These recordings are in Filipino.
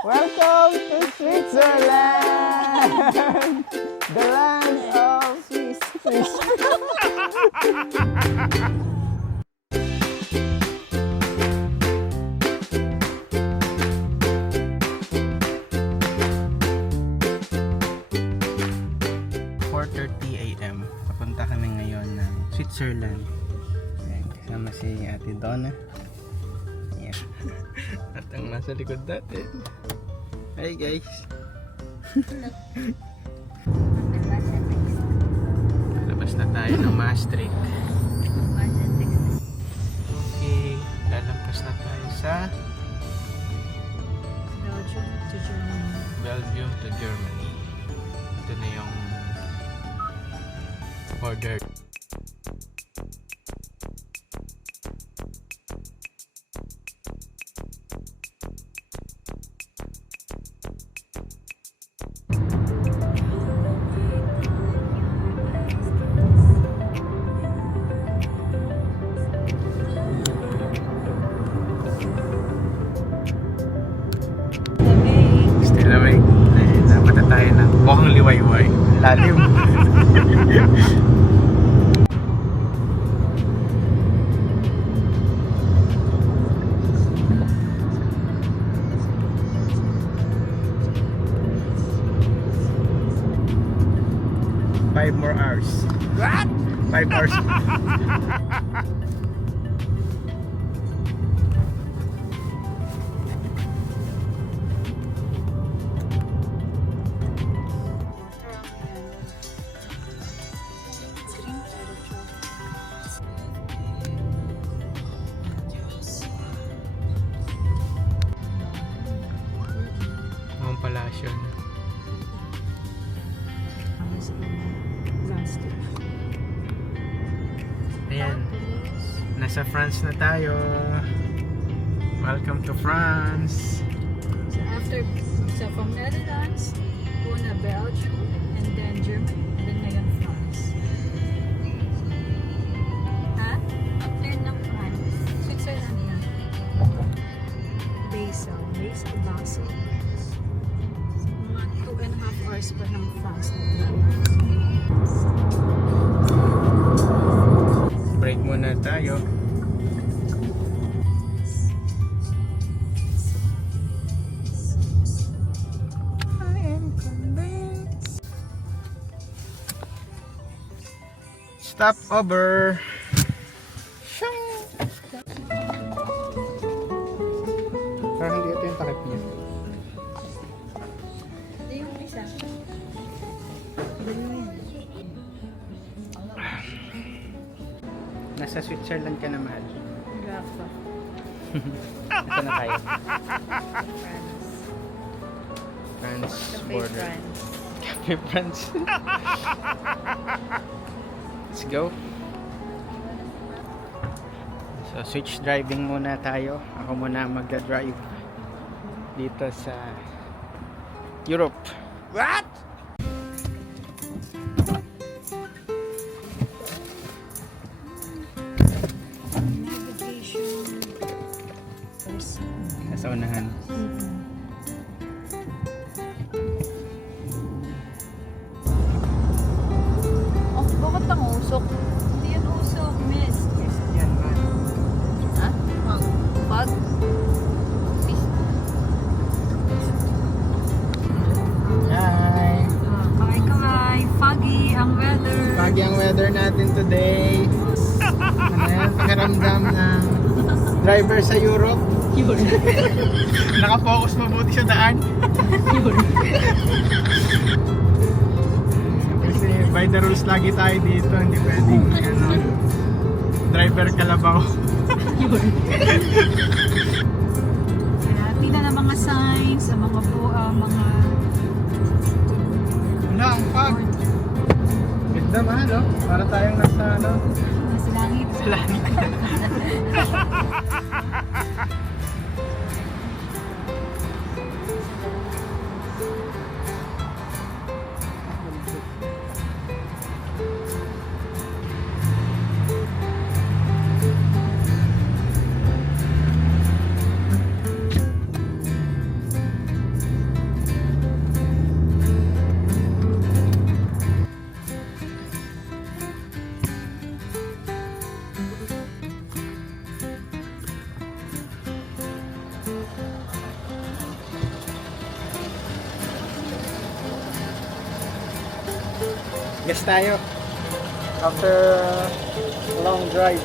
Welcome to Switzerland, the land of Swiss. 4:30 AM. Papunta kami ngayon ng Switzerland. Ayan, kasama si Ate Donna. Ayan. At ang nasa likod natin. Hi guys. Labas na tayo ng Maastricht. Okay, lalampas na tayo sa Belgium to Germany. Ito na yung order. Still lamig. Dapat na tayo ng mukhang liwayway. Lalim. Five more hours. What? 5 hours. Ang palasyo na. Ayan, nasa France na tayo. Welcome to France. So from Netherlands, go na Belgium, and then Germany, and then ngayon France. Ha? After ng France, Switzerland na. Basel, Basel. Mga 2.5 hours pa ng France na. Break muna tayo. I am convinced. Stop over. Parang hindi ito yung takip niya. Ito yung isa. Nasa Switzerland ka na, mahal. Rafa. Ito na tayo. France. France Cafe border. France. Cafe France. Let's go. So switch driving muna tayo. Ako muna magda-drive dito sa Europe. What? Navigation. Nasa unahan. Oh, bakit ang usok? Hindi yan usok, miss. Yan, man. Ha? Pag? Hi! Kaway-kaway. Foggy ang weather. Pagi ang weather natin today. Ano yan? Pakiramdam ng driver sa Europe. Yun. Nakapokus mabuti sa daan. Yun. Kasi by the rules lagi tayo dito. Hindi pwedeng driver kalabaw. Yun. Kaya tingnan ang mga signs, ang mga mga Wala, ang fog. Ganda man, no? Para tayong nasa, nasa langit. sa langit. Gas tayo. After a long drive.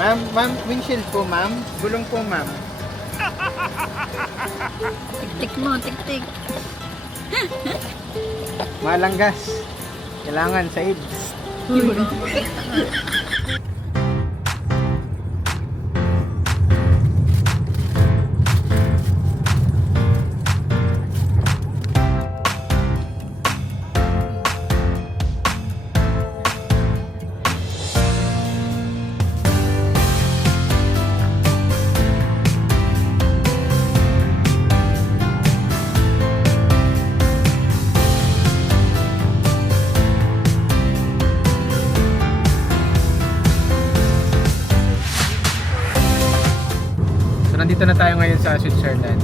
Ma'am, windshield po ma'am. Gulong po ma'am. Tik-tik mo, tik-tik. Malang gas. Kailangan sa ibs. So nandito na tayo ngayon sa Switzerland.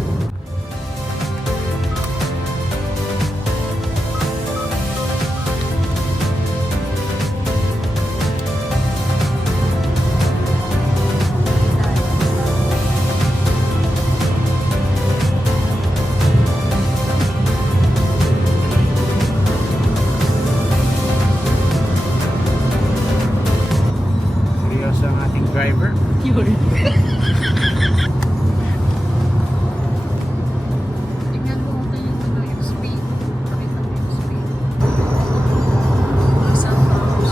Seryoso ang ating driver. Tingnan mo kung yung speed. Pakita mo yung speed. Isang pounds.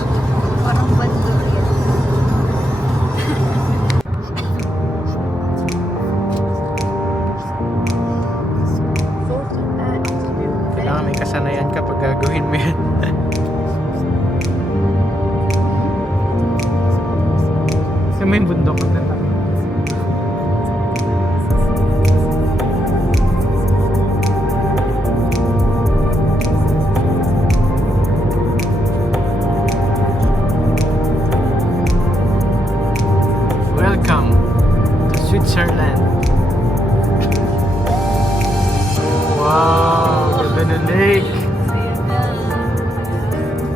Parang bando yan. Kailangan may kasanayan ka pag gagawin mo yan. Kasi may bundok na tayo. Welcome to Switzerland. Wow, ganda ng lake. Ayan na.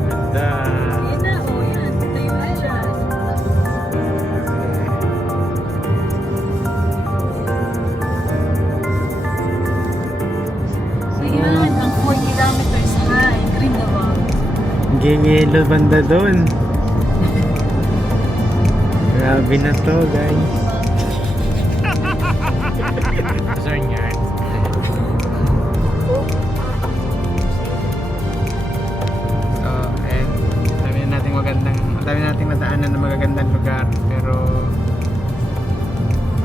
Ganda. Ayan na. O yan. Tayo na siya. Ayan. Ang 4 kilometers high. Grindelwald. Gigilo banda doon. Grabe na to, guys. Sorry nga. So, and ang dami nating nadaanan na magagandang lugar, pero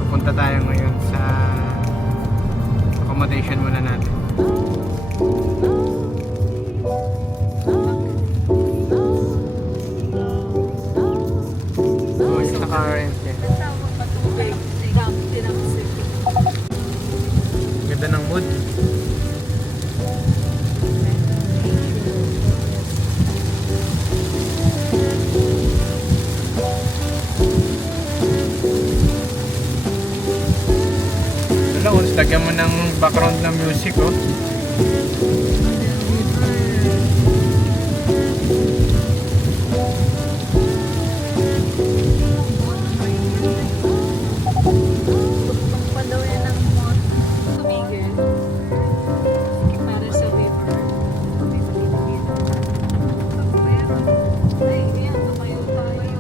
pupunta tayo ngayon sa accommodation muna natin. Oh, yung naka-rent yan. Ang tawag patubig. Dam. Tinang city. Ganda ng mood. Wala, lagyan mo ng background na music, oh. Daw yan ng tumigil. Para sa river. May tumigil. Meron. Ay, yan. Tumayo tayo.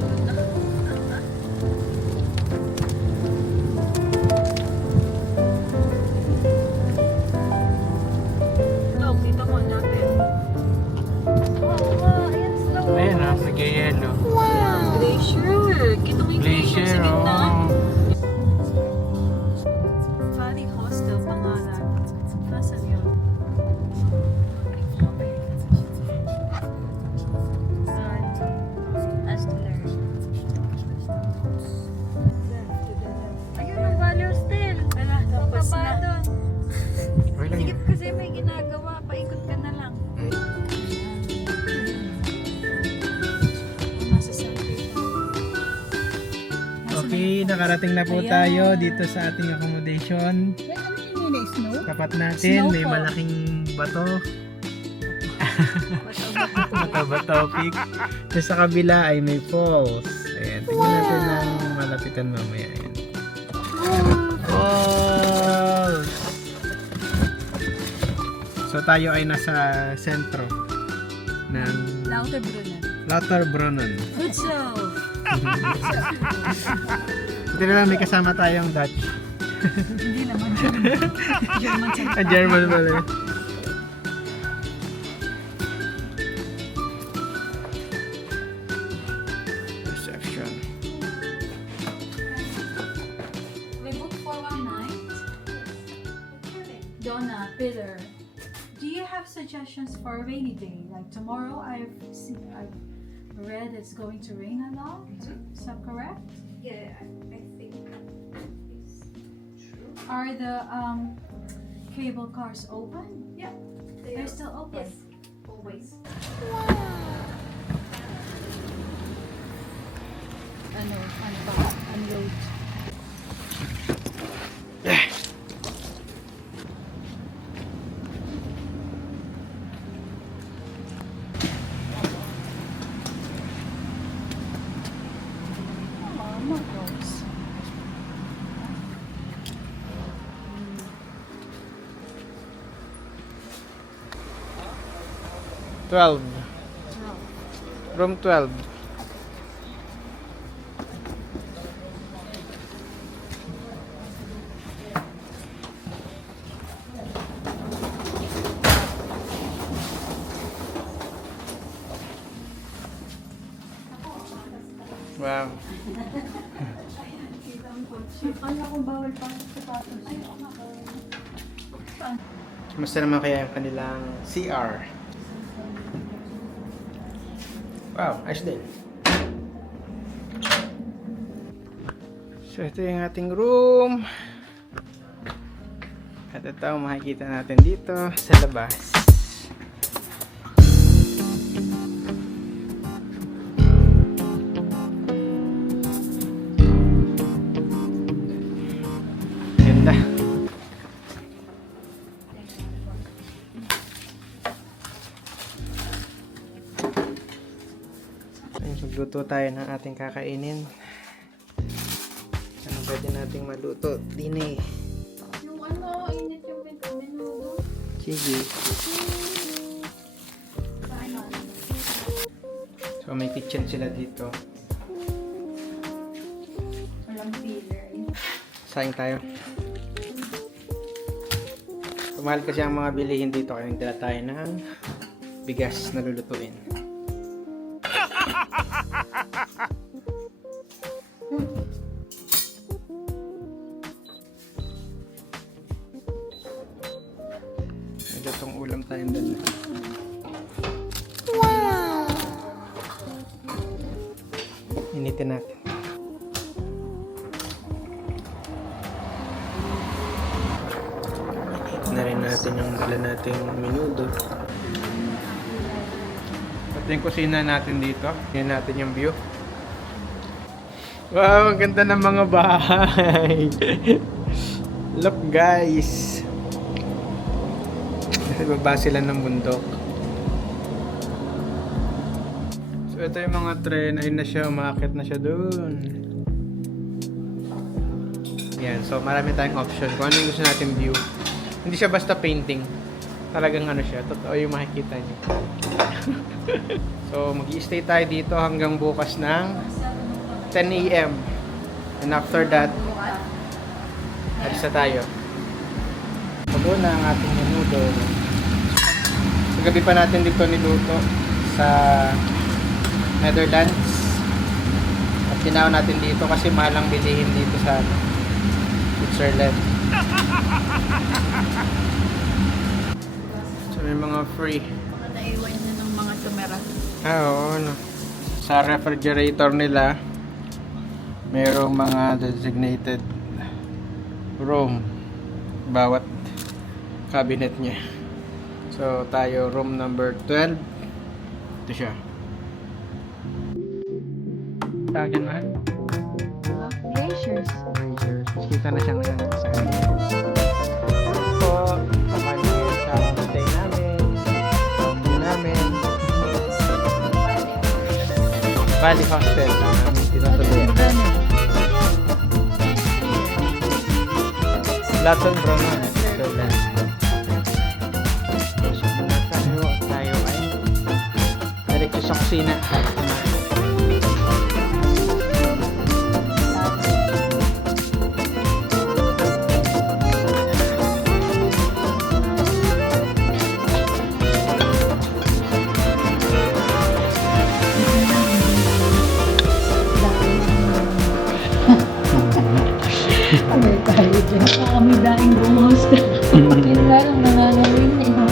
Look, dito mo natin. Wow, ayan slow. Ayan, ah, nag-yellow. Wow. Glacier. Kita mo yung glacier Glacier, sa gitna. oh. Valley Hostel pangalan. Nasaan yun? Ayun ang Valley Hostel. Tapos na. Okay lang Sige yun. kasi may ginagawa. Paikot ka na lang. Nasa Sunday. Okay, nakarating na po Ayan. tayo dito sa ating accommodation. Snow? Tapat natin, may Snowfall. malaking bato. Bato-bato peak. Tapos sa kabila ay may falls. Ayan, tingnan natin ang malapitan mamaya. Ayan. Falls! So tayo ay nasa sentro ng Lauterbrunnen. Lauterbrunnen. Good show! Hindi na lang may kasama tayong Dutch. Hindi naman German salita. German pala. Reception. We booked for one night. Donna, Peter, do you have suggestions for a rainy day? Like tomorrow, I've read it's going to rain a lot. Is that correct? Yeah, I think it's true. Are the cable cars open? Yeah, They're still open. Yes, always. Ano, unload. Mama goes. 12. Room 12. Wow. Kala ko bawal pa sa sapatos. Kumusta naman kaya ang kanilang CR? Wow, ayos din. So ito yung ating room. At ito ang makikita natin dito sa labas. Ganda. Magluto tayo ng ating kakainin. Ano pwede nating maluto? Dine. Yung ano, init yung menudo. Sige. So may kitchen sila dito. Walang filler. Sayang tayo. Mahal kasi ang mga bilihin dito kaya nagdala tayo ng bigas na lulutuin. Medyo itong ulam tayong dala. Wow! Initin natin. Na rin natin yung dala nating menudo. Ito yung kusina natin dito. Yan natin yung view. Wow, ang ganda ng mga bahay. Look guys. Baba sila ng bundok. So ito yung mga tren. Ayun na siya, umakit na siya dun. Yan, so marami tayong option kung ano yung gusto natin view. Hindi siya basta painting. Talagang ano siya, totoo yung makikita niyo. So mag-i-stay tayo dito hanggang bukas ng 10 AM. And after that, alis na tayo. Pagod na ang ating menudo. Sa gabi pa natin dito niluto sa Netherlands. At ginawa natin dito kasi mahal ang bilihin dito sa Switzerland. So may mga free. Baka naiwan na ng mga tumera. Oo, ano. Sa refrigerator nila, mayroong mga designated room bawat cabinet niya. So tayo room number 12. Ito siya. Sa akin na. Glaciers. Kita na siya ngayon sa kanya. So, samahan niyo sa stay namin. Namin. Valley Hostel. Namin tinutuloy. Lauterbrunnen. Tayo ay kusina para kumain. Ano tayo dyan? Kami daing bumos. Yun nga lang nangangawin na iba.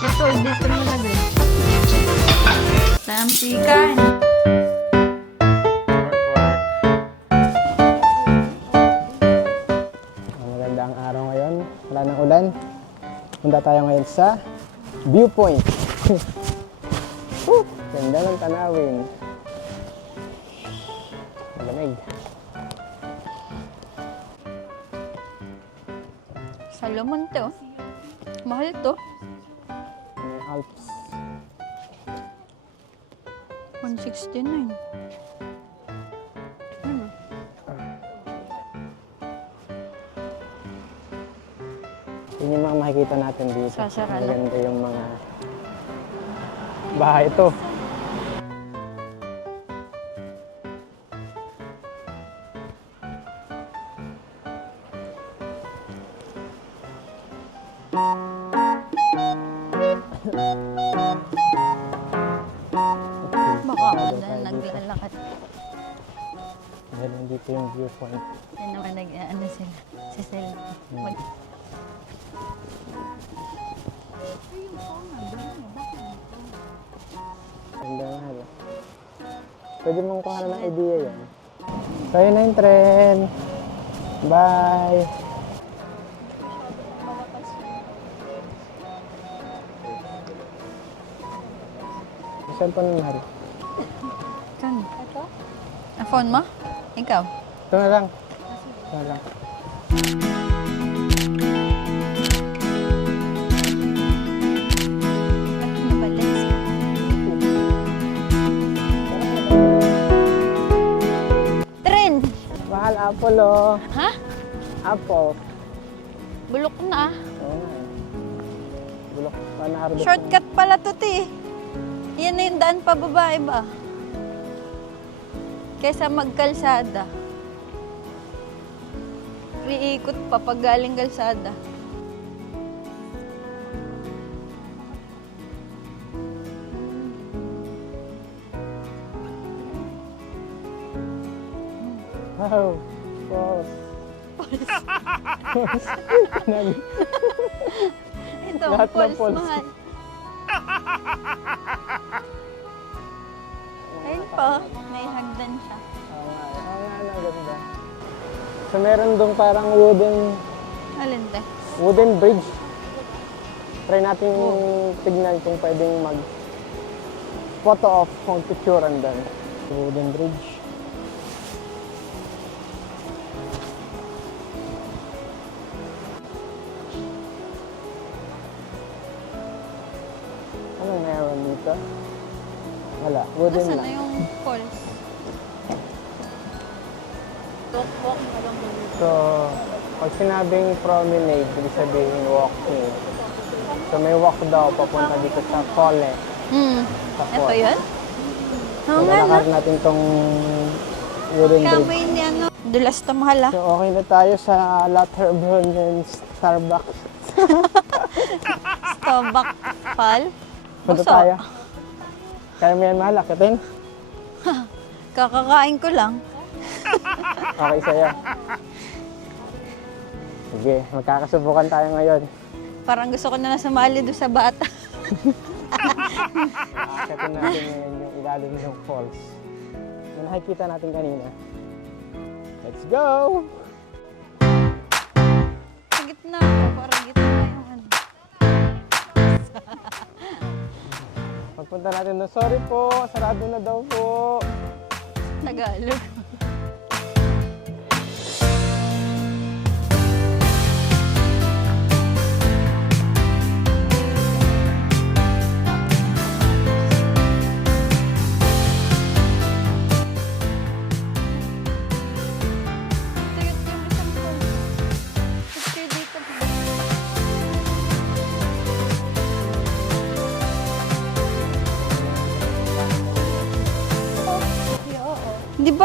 Ito, dito mo na din. Tamsikan. Magandang araw ngayon. Wala nang ulan. Punta tayo ngayon sa viewpoint. Woo! Ganda ng tanawin. Malamig. Salomon to. Mahal to. May Alps. 169. Yun yung mga makikita natin dito. Sasara na. Maganda yung mga bahay ito. Baka dahil naglalakad. Dahil nandito yung viewpoint. Yan naman nag-ano sila. Si Sel. Ganda nga hala. Pwede mong kuha ng idea yan. So yun na yung tren. Bye! Yung cellphone mo, Hari. Kan? Ito? Phone mo? Ikaw? Ito na lang. Ito na lang. Ano ba? Let's see. Tren! Mahal Apple oh. Ha? Apple. Bulok na. Oo nga eh. Bulok pa na harvest. Shortcut pala to, te. Yan na yung daan pababa, ba? Kaysa magkalsada. Iikot pa pag galing kalsada. Wow. Wow. Ito, Lahat ng falls, falls. mahal. Ayun po, may hagdan siya. Oo nga, ang ganda. So meron dong parang Alin, te? wooden bridge. Try natin tignan kung pwedeng mag photo of kung picturean doon. Wooden bridge. Anong meron dito? Wala, wooden Nasaan lang. na yung falls? Walk along the river. So, pag sinabing promenade, ibig sabihin walking. So, may walk daw papunta dito sa Cole. Sa Ito falls. yun? So, Oo nga, no? lalakad natin tong wooden bridge. Kamay ni ano. Dulas to mahal, ah. So, okay na tayo sa La Turbine Starbucks. Stomach pal. Punta Buso. tayo. Kaya mo yan mahal, akitin? Kakakain ko lang. Okay sa'yo. Sige, magkakasubukan tayo ngayon. Parang gusto ko na sumali doon sa bata. Akitin natin ngayon yung ilalim ng falls. Yung nakikita natin kanina. Let's go! Sa gitna ako, parang gitna yung ano. Pagpunta natin doon, sorry po, sarado na daw po. Tagalog.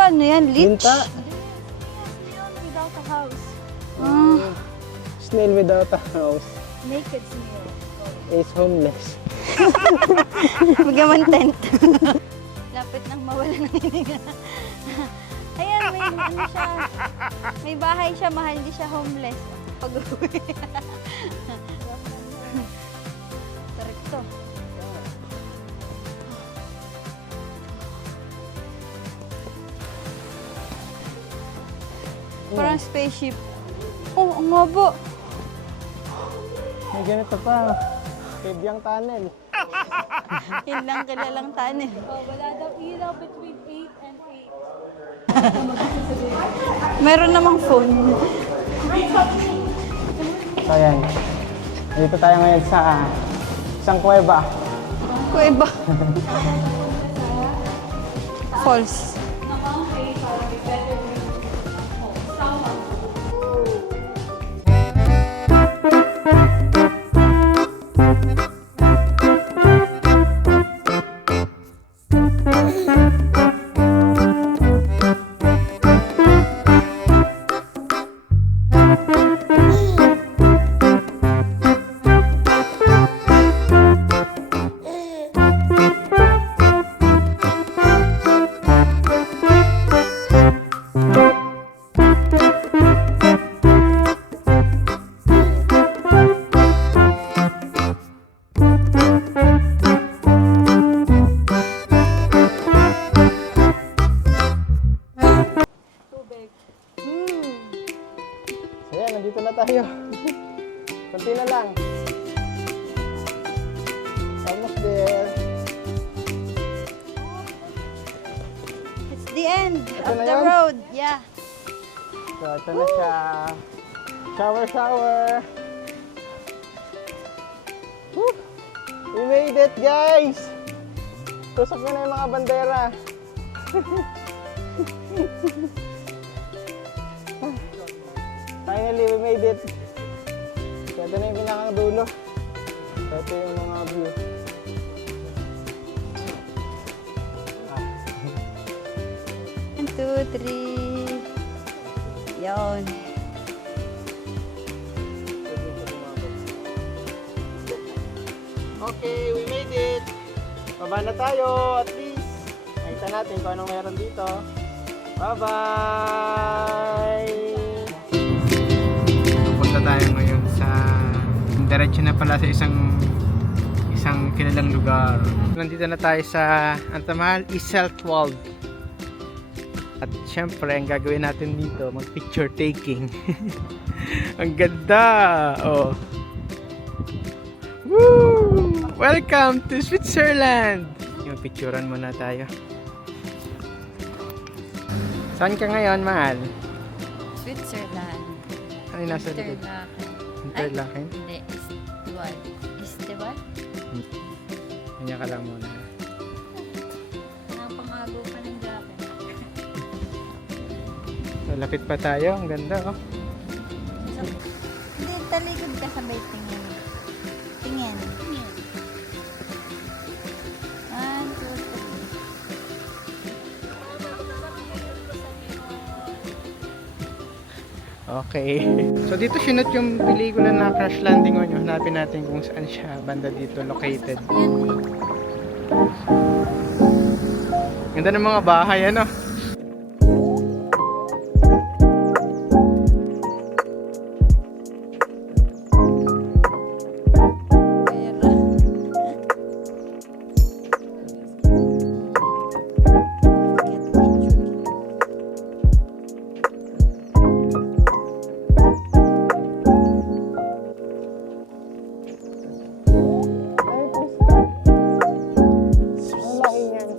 ba? Ano yan? Leech? Linta. Without a house. Ah, Snail without a house Naked snail. is homeless. magaman tent. Lapit nang mawala ng hininga. Ayan, may ano siya. May bahay siya, mahal di siya homeless. Pag-uwi. Tarik to. Parang spaceship. Oh, ang haba. May ganito pa. Kebyang tunnel. Yun lang kilalang tunnel. Oh, wala daw ilaw between 8 and 8. Meron namang phone. So ayan. Dito tayo ngayon sa isang kuweba. Kuweba. False. So ayan, nandito na tayo. Kunti na lang. Almost there. It's the end Ito of na the yun? road. Yeah. So ito na siya. Shower, shower. Woo! We made it, guys! Tusok na yung mga bandera. Finally, we made it. So ito na yung pinakang dulo. So ito yung mga view. 1, 2, 3. Yun. Okay, we made it. Baba na tayo, at least. Nakita natin kung anong meron dito. Bye-bye! Pupunta tayo ngayon sa... Diretso na pala sa isang kilalang lugar. Nandito na tayo sa Antamal Iseltwald. At syempre, ang gagawin natin dito, mag-picture taking. Ang ganda! Oh. Woo! Welcome to Switzerland! Yung picturean muna tayo. Saan ka ngayon, mahal? Switzerland. Ano yung nasa likod? Interlaken. Interlaken? Hindi. Istiwal. Istiwal? Kanya ka lang muna. Napangago pa ng jacket. So, lapit pa tayo. Ang ganda, oh. Hindi, talikod ka sabay tingin. Tingin. 1, 2, 3. Okay. So, dito sinot yung pelikula na Crash Landing on You. Hanapin natin kung saan siya banda dito located. Ganda ng mga bahay, ano? Ay, pusa. Ang laki niyan.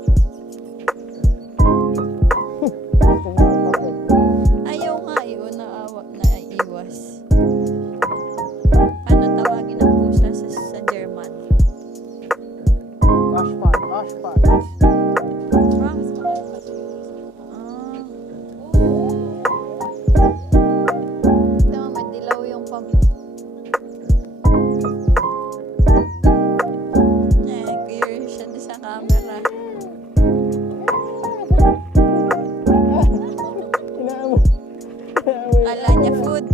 Akala niya food.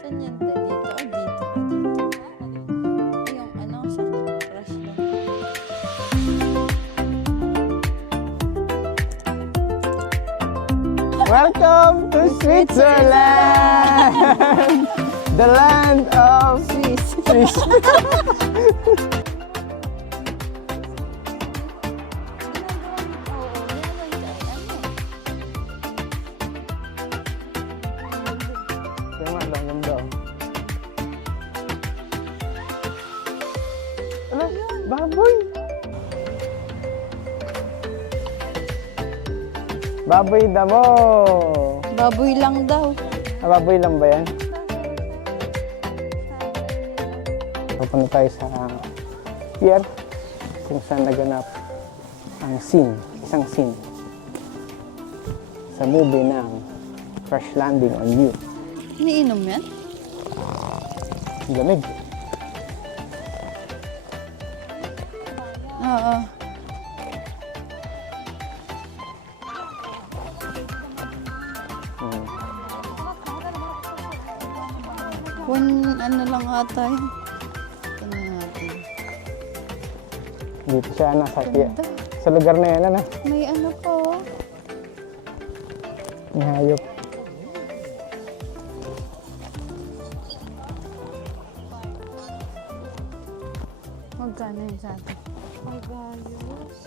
Saan yan? Dito o dito? Ay, yung ano, sa crush lang. Welcome to Switzerland! The land of Swiss. Swiss. Kaya nga lang, ganda. Ala, baboy! Baboy damo! Baboy lang daw. Baboy lang ba yan? Pupunta tayo sa pier kung saan naganap ang scene, isang scene sa movie ng Crash Landing on You. Iniinom yan? Ang lamig. Oo. Hmm. Ano lang ata yun. Tingnan natin. Dito siya nasa pier. Ganda. Sa lugar na yan, ano? May ano po. May hayop. Magkano yun sa atin? Pagayos.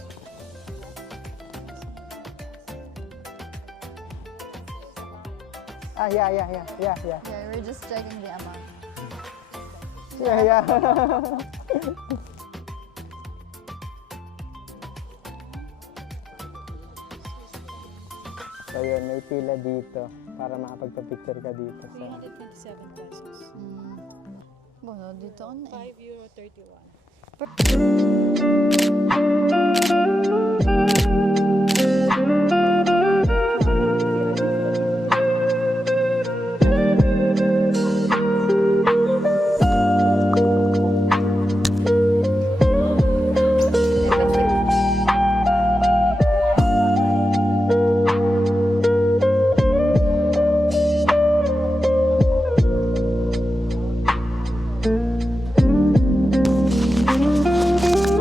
Ah, yeah. Yeah, we're just checking the amount. Yeah. So yun, may pila dito para makapagpa-picture ka dito sa... 327 pesos. Bono, dito ako na eh. €5.31.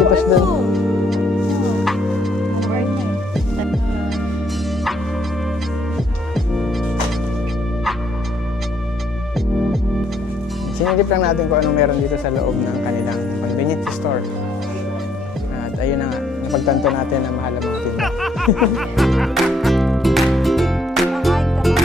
Tapos dun, sinilip lang natin kung anong meron dito sa loob ng kanilang convenience store. At ayun na nga, napagtanto natin na mahal ang mga tinda. Makain ka ba?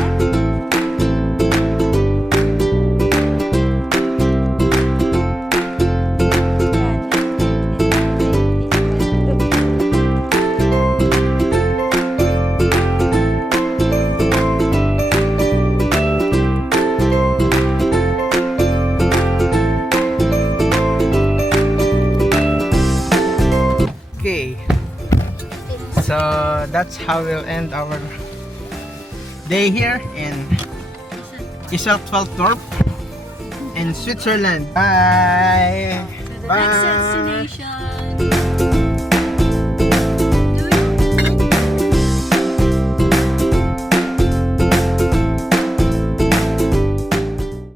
Okay, so that's how we'll end our day here in Düsseldorf in Switzerland. Bye! To the next destination.